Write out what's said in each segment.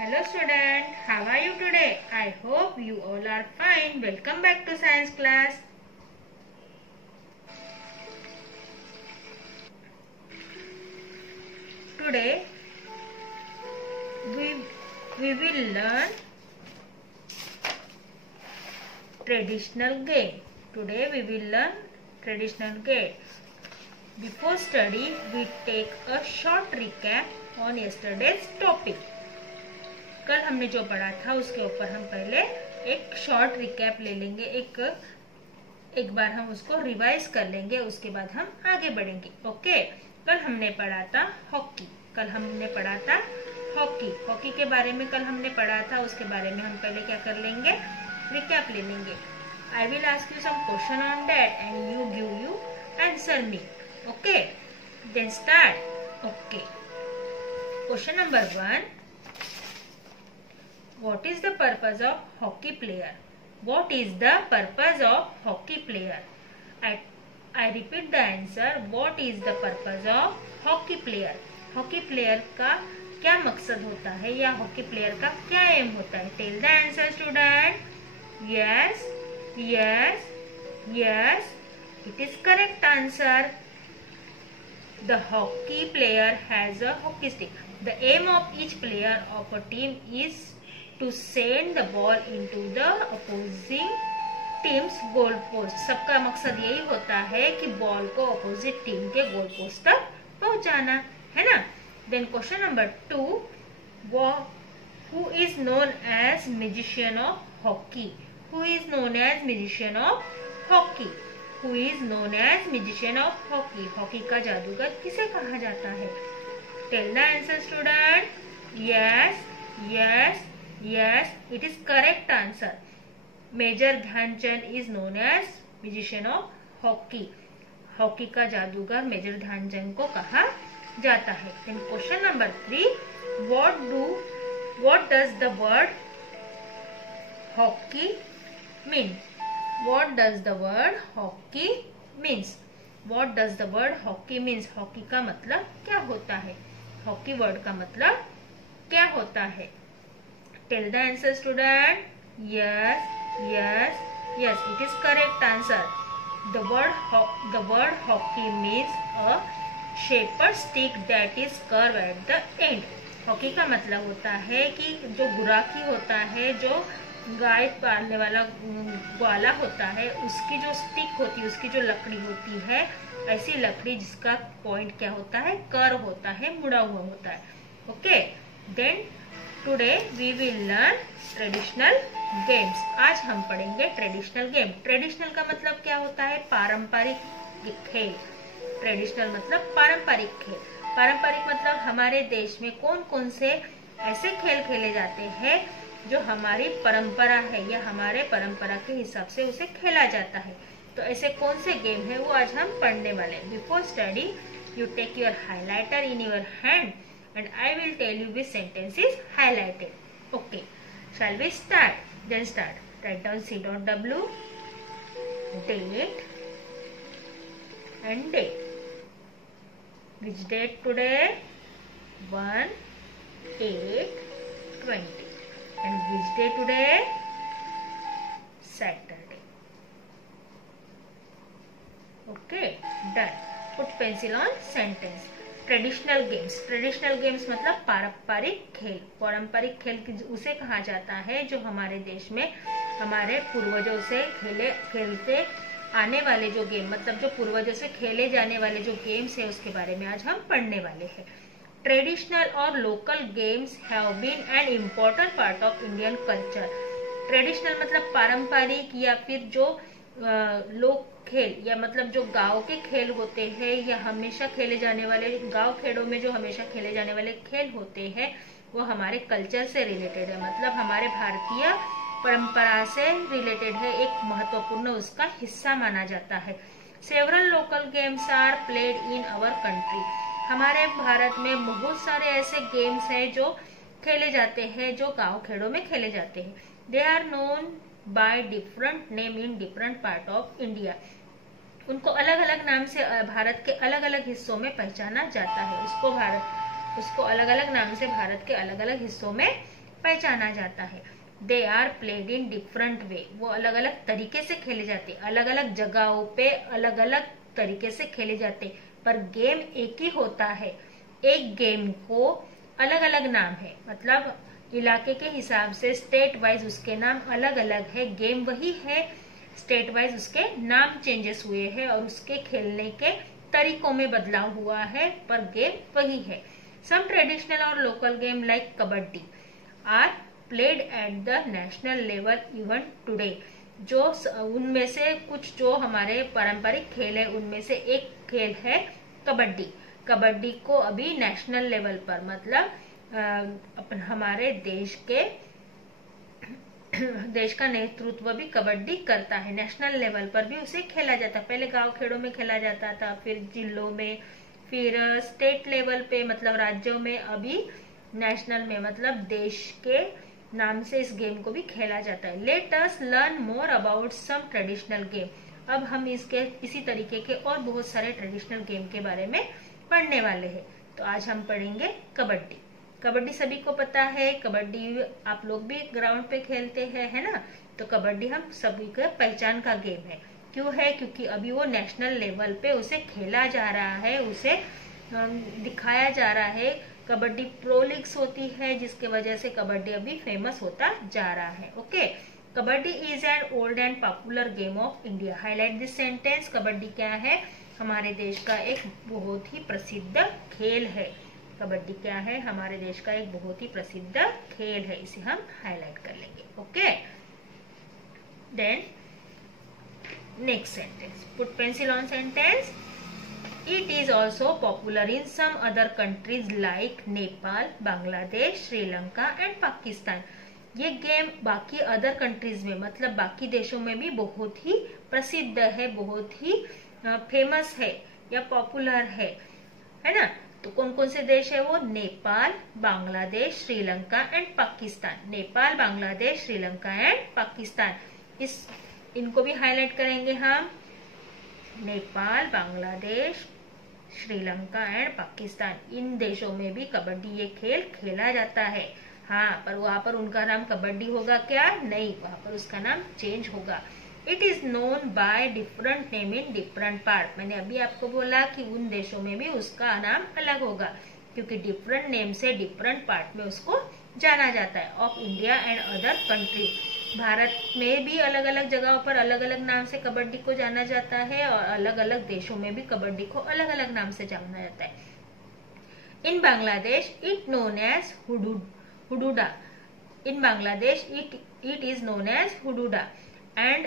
Hello student, how are you today? I hope you all are fine. Welcome back to science class. Today we will learn traditional game. Today we will learn traditional game. Before study, we take a short recap on yesterday's topic. कल हमने जो पढ़ा था उसके ऊपर हम पहले एक शॉर्ट रिकैप ले लेंगे, एक बार हम उसको रिवाइज कर लेंगे, उसके बाद हम आगे बढ़ेंगे। ओके, कल हमने पढ़ा था हॉकी। हॉकी के बारे में कल हमने पढ़ा था, उसके बारे में हम पहले क्या कर लेंगे, रिकैप ले लेंगे। I will ask you some question on that and you give you answer me. Okay, then start. Okay, question number 1, what is the purpose of hockey player? What is the purpose of hockey player? I repeat the answer. What is the purpose of hockey player? Hockey player का क्या मकसद होता है या hockey player का क्या M होता है? Tell the answer student. Yes, yes, yes. It is correct answer. The hockey player has a hockey stick. The aim of each player of a team is to send the ball into the opposing team's goal post. सबका मकसद यही होता है कि ball को opposite team के goal post तक पहुंचाना, है ना। Then question number 2, who is known as magician of hockey? Who is known as magician of hockey? Who is known as magician of hockey? Hockey का जादूगर किसे कहा जाता है? Tell the answer student. Yes, yes, yes, it is correct answer. Major Dhyanchand is known as magician of hockey. Hockey का जादूगर major Dhyanchand को कहा जाता है। Then question number 3, what does the word hockey mean? What does the word hockey means? What does the word hockey means? Hockey का मतलब क्या होता है? हॉकी वर्ड का मतलब क्या होता है? Tell the answer student. Yes, yes, yes, it is correct answer. The word hockey means a shapered stick that is curved at the end. Hockey का मतलब होता है कि जो गुराखी होता है, जो गाय पालने वाला ग्वाला होता है, उसकी जो स्टिक होती है, उसकी जो लकड़ी होती है, ऐसी लकड़ी जिसका पॉइंट क्या होता है, कर्व होता है, मुड़ा हुआ होता है। Okay, then today we will learn traditional games. आज हम पढ़ेंगे ट्रेडिशनल गेम। ट्रेडिशनल का मतलब क्या होता है? पारंपरिक खेल। ट्रेडिशनल मतलब पारंपरिक खेल। पारंपरिक मतलब हमारे देश में कौन कौन से ऐसे खेल खेले जाते हैं जो हमारी परंपरा है या हमारे परंपरा के हिसाब से उसे खेला जाता है। तो ऐसे कौन से गेम है वो आज हम पढ़ने वाले हैं। Before study you take your highlighter in your hand and I will tell you which sentence is highlighted. Okay, shall we start? Then start. Write down C.W, date and date. Which date today? 1/8/20. And which day today? Saturday. Okay, done. Put pencil on sentence. Traditional games मतलब पारंपरिक खेल। पारंपरिक खेल उसे कहा जाता है जो हमारे देश में हमारे पूर्वजों से खेलते आने वाले जो गेम, मतलब जो पूर्वजों से खेले जाने वाले जो गेम्स है उसके बारे में आज हम पढ़ने वाले हैं। ट्रेडिशनल और local games have been an important part of Indian culture. Traditional मतलब पारंपरिक या फिर जो लोक खेल या मतलब जो गांव के खेल होते हैं या हमेशा खेले जाने वाले गांव खेड़ों में जो हमेशा खेले जाने वाले खेल होते हैं वो हमारे कल्चर से रिलेटेड है, मतलब हमारे भारतीय परंपरा से रिलेटेड है, एक महत्वपूर्ण उसका हिस्सा माना जाता है। Several local games are played in our country. हमारे भारत में बहुत सारे ऐसे गेम्स हैं जो खेले जाते हैं, जो गांव खेड़ों में खेले जाते हैं। They are known by different name in different part of India. उनको अलग अलग नाम से भारत के अलग अलग हिस्सों में पहचाना जाता है। उसको अलग अलग नाम से भारत के अलग अलग हिस्सों में पहचाना जाता है। They are played in different way, वो अलग अलग तरीके से खेले जाते, अलग अलग जगहों पे अलग अलग तरीके से खेले जाते, पर गेम एक ही होता है। एक गेम को अलग अलग नाम है, मतलब इलाके के हिसाब से स्टेट वाइज उसके नाम अलग अलग है। गेम वही है, स्टेट वाइज उसके नाम चेंजेस हुए हैं और उसके खेलने के तरीकों में बदलाव हुआ है, पर गेम वही है। सम ट्रेडिशनल और local game like kabaddi are played at the national level even today. जो उनमें से कुछ जो हमारे पारंपरिक खेल है उनमें से एक खेल है कबड्डी। कबड्डी को अभी नेशनल लेवल पर, मतलब हमारे देश का नेतृत्व भी कबड्डी करता है। नेशनल लेवल पर भी उसे खेला जाता है। पहले गांव खेड़ों में खेला जाता था, फिर जिलों में, फिर स्टेट लेवल पे मतलब राज्यों में, अभी नेशनल में मतलब देश के नाम से इस गेम को भी खेला जाता है। Let us learn more about some traditional game. अब हम इसी तरीके के और बहुत सारे ट्रेडिशनल गेम के बारे में पढ़ने वाले हैं। तो आज हम पढ़ेंगे कबड्डी। कबड्डी सभी को पता है, कबड्डी आप लोग भी ग्राउंड पे खेलते हैं, है ना। तो कबड्डी हम सभी का पहचान का गेम है। क्यों है? क्योंकि अभी वो नेशनल लेवल पे उसे खेला जा रहा है, उसे दिखाया जा रहा है। कबड्डी प्रो लीग्स होती है, जिसके वजह से कबड्डी अभी फेमस होता जा रहा है। Okay, kabaddi is an old and popular game of India. Highlight this sentence. Kabaddi क्या है? हमारे देश का एक बहुत ही प्रसिद्ध खेल है। कबड्डी क्या है? हमारे देश का एक बहुत ही प्रसिद्ध खेल है। इसे हम हाईलाइट कर लेंगे। Okay, then next sentence, put pencil on sentence. It is also popular in some other countries like Nepal, Bangladesh, Sri Lanka and Pakistan. ये गेम बाकी अदर कंट्रीज में, मतलब बाकी देशों में भी बहुत ही प्रसिद्ध है, बहुत ही फेमस है या पॉपुलर है ना। तो कौन कौन से देश है वो? नेपाल, बांग्लादेश, श्रीलंका एंड पाकिस्तान। नेपाल, बांग्लादेश, श्रीलंका एंड पाकिस्तान, इनको भी हाईलाइट करेंगे हम। नेपाल, बांग्लादेश, श्रीलंका एंड पाकिस्तान, इन देशों में भी कबड्डी ये खेल खेला जाता है। हाँ, पर वहां पर उनका नाम कबड्डी होगा क्या? नहीं, वहां पर उसका नाम चेंज होगा। It is known by different name in different part. मैंने अभी आपको बोला कि उन देशों में भी उसका नाम अलग होगा, क्योंकि डिफरेंट नेम से डिफरेंट पार्ट में उसको जाना जाता है। Of India and other country, Bharat में भी अलग अलग जगहों पर अलग अलग नाम से कबड्डी को जाना जाता है, और अलग अलग देशों में भी कबड्डी को अलग अलग नाम से जाना जाता है। In Bangladesh it known as Hadudu. In Bangladesh it is known as Hadudu and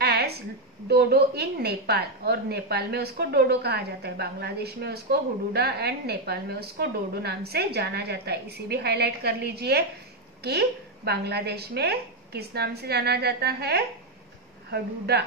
as Dodo in Nepal, और नेपाल में उसको डोडो कहा जाता है। बांग्लादेश में उसको हुडुडा एंड नेपाल में उसको डोडो नाम से जाना जाता है। इसे भी हाईलाइट कर लीजिए कि बांग्लादेश में किस नाम से जाना जाता है? हुडुडा,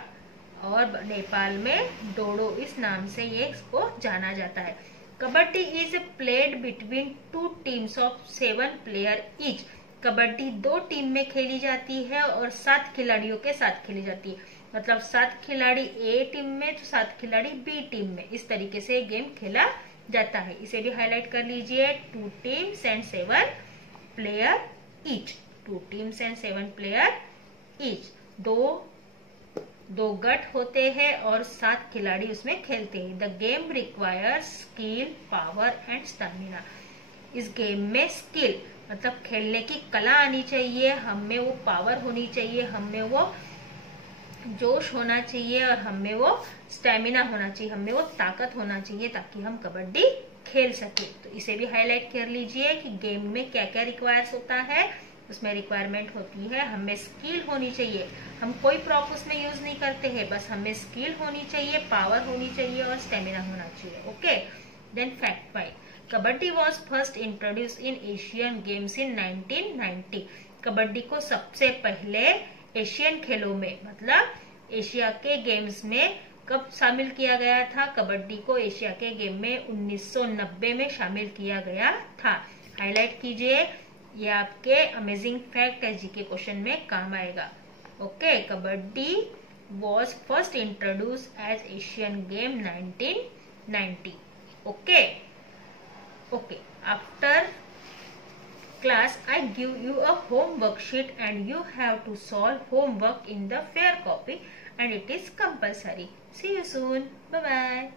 और नेपाल में डोडो, इस नाम से ये इसको जाना जाता है। Kabaddi is played between 2 teams of 7 player each. Kabaddi 2 team में खेली जाती है और 7 खिलाड़ियों के साथ खेली जाती है, मतलब 7 खिलाड़ी ए टीम में तो 7 खिलाड़ी बी टीम में, इस तरीके से गेम खेला जाता है। इसे भी हाईलाइट कर लीजिए। 2 teams and 7 player each. 2 teams and 7 player each. दो गट होते हैं और 7 खिलाड़ी उसमें खेलते हैं। The game requires skill, power and stamina. इस गेम में स्किल मतलब खेलने की कला आनी चाहिए, हमें वो पावर होनी चाहिए, हमें वो जोश होना चाहिए, और हमें वो स्टैमिना होना चाहिए, हमें वो ताकत होना चाहिए, ताकि हम कबड्डी खेल सके। तो इसे भी हाईलाइट कर लीजिए कि गेम में क्या क्या रिक्वायर्स होता है। उसमें रिक्वायरमेंट होती है हमें स्किल होनी चाहिए, हम कोई प्रॉप उसमें यूज नहीं करते हैं, बस हमें स्किल होनी चाहिए, पावर होनी चाहिए और स्टेमिना होना चाहिए। Okay, then fact five, kabaddi was first introduce in Asian games in 1990। Kabaddi को सबसे पहले एशियन खेलों में, मतलब एशिया के गेम्स में कब शामिल किया गया था? कबड्डी को एशिया के गेम में 1990 में शामिल किया गया था। हाईलाइट कीजिए, ये आपके अमेजिंग फैक्ट है, जीके क्वेश्चन में काम आएगा। Okay, kabaddi was first introduce as Asian game 1990। Okay, after Class, I give you a homework sheet and you have to solve homework in the fair copy and it is compulsory. See you soon. Bye bye.